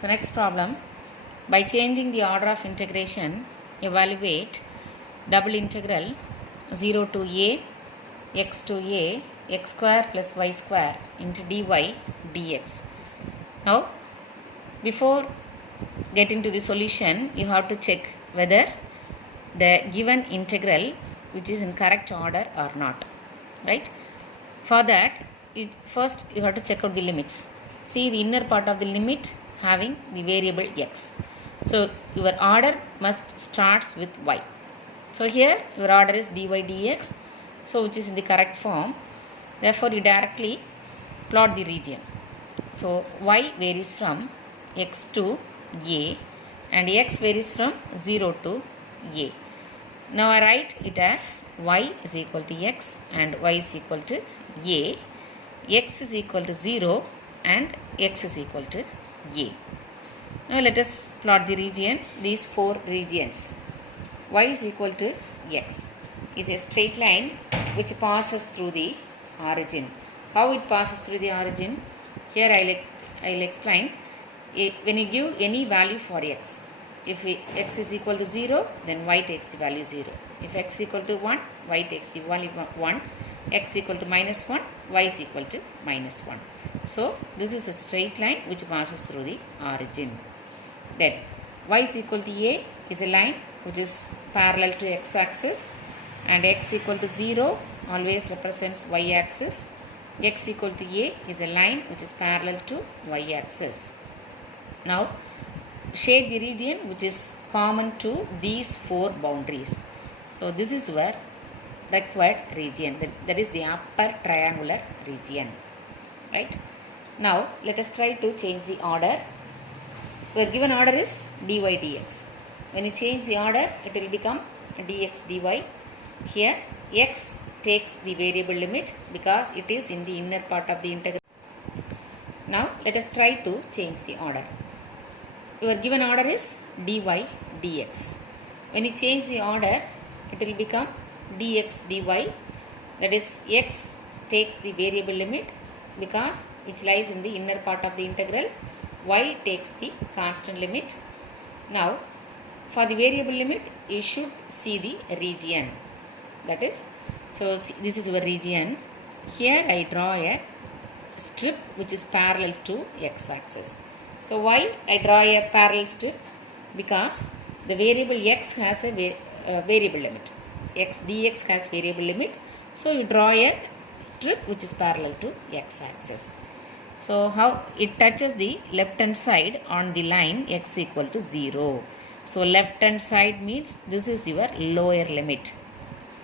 So next problem, by changing the order of integration, evaluate double integral 0 to a x to a x square plus y square into dy dx. Now before getting to the solution, you have to check whether the given integral which is in correct order or not, right? For that, first you have to check out the limits. See the inner part of the limit having the variable x. So your order must starts with y. So here your order is dy dx, so which is in the correct form. Therefore you directly plot the region. So y varies from x to a and x varies from 0 to a. Now I write it as y is equal to x and y is equal to a, x is equal to 0 and x is equal to a. Now let us plot the region, these four regions. Y is equal to x is a straight line which passes through the origin. How it passes through the origin? Here I will explain. When you give any value for x, if x is equal to 0, then y takes the value 0. If x is equal to 1, y takes the value 1. X equal to minus 1, y is equal to minus 1. So this is a straight line which passes through the origin. Then y is equal to a is a line which is parallel to x axis, and x equal to 0 always represents y axis. X equal to a is a line which is parallel to y axis. Now shade the region which is common to these four boundaries. So this is where required region, that is the upper triangular region, right? Now let us try to change the order. The given order is dy dx. When you change the order, it will become dx dy. Here x takes the variable limit because it is in the inner part of the integral. Now let us try to change the order. Your given order is dy dx. When you change the order, it will become dx dy, that is x takes the variable limit because which lies in the inner part of the integral, y takes the constant limit. Now for the variable limit you should see the region, that is, so this is your region. Here I draw a strip which is parallel to x axis. So why I draw a parallel strip? Because the variable x has a variable limit. X dx has variable limit. So you draw a strip which is parallel to x axis. So how it touches the left hand side on the line x equal to 0. So left hand side means this is your lower limit,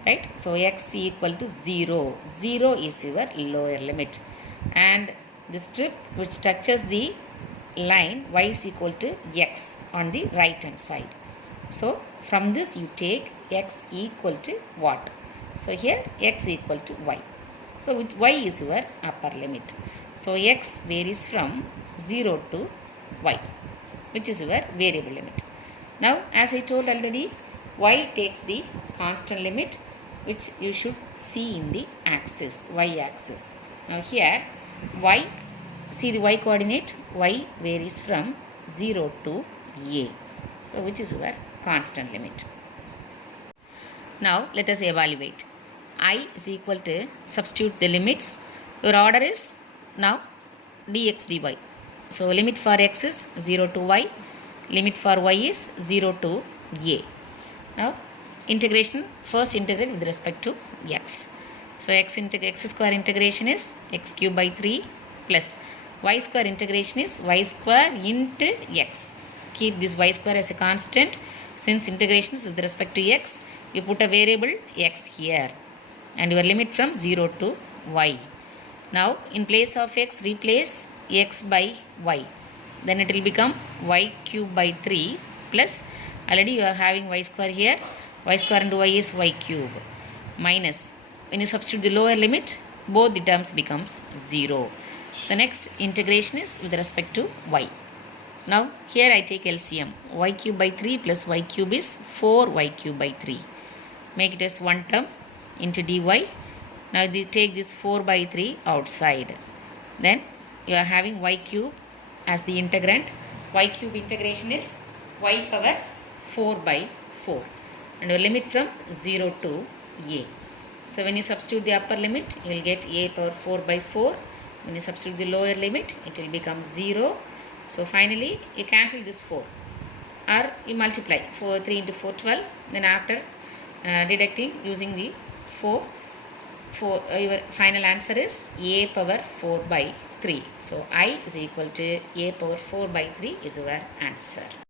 right? So x equal to 0. 0 is your lower limit. And the strip which touches the line y is equal to x on the right hand side. So from this you take x equal to what? So here x equal to y. So which y is your upper limit. So x varies from 0 to y, which is your variable limit. Now as I told already, y takes the constant limit which you should see in the axis, y axis. Now here y, see the y coordinate, y varies from 0 to a. So which is your constant limit. Now let us evaluate. I is equal to, substitute the limits. Your order is now dx dy. So limit for x is 0 to y, limit for y is 0 to a. Now integration, first integrate with respect to x. So x square integration is x cube by 3 plus y square integration is y square into x. Keep this y square as a constant. Since integration is with respect to x, you put a variable x here and your limit from 0 to y. Now in place of x, replace x by y. Then it will become y cube by 3 plus, already you are having y square here, y square into y is y cube, minus, when you substitute the lower limit, both the terms becomes 0. So next integration is with respect to y. Now here I take LCM. Y cube by 3 plus y cube is 4y cube by 3. Make it as one term into dy. Now take this 4 by 3 outside. Then you are having y cube as the integrand. y cube integration is y power 4 by 4 and your limit from 0 to a. So when you substitute the upper limit, you will get a power 4 by 4. When you substitute the lower limit, it will become 0. So finally you cancel this 4 or you multiply 3 into 4 12. Then after deducting using the 4, your final answer is a power 4 by 3. So I is equal to a power 4 by 3 is your answer.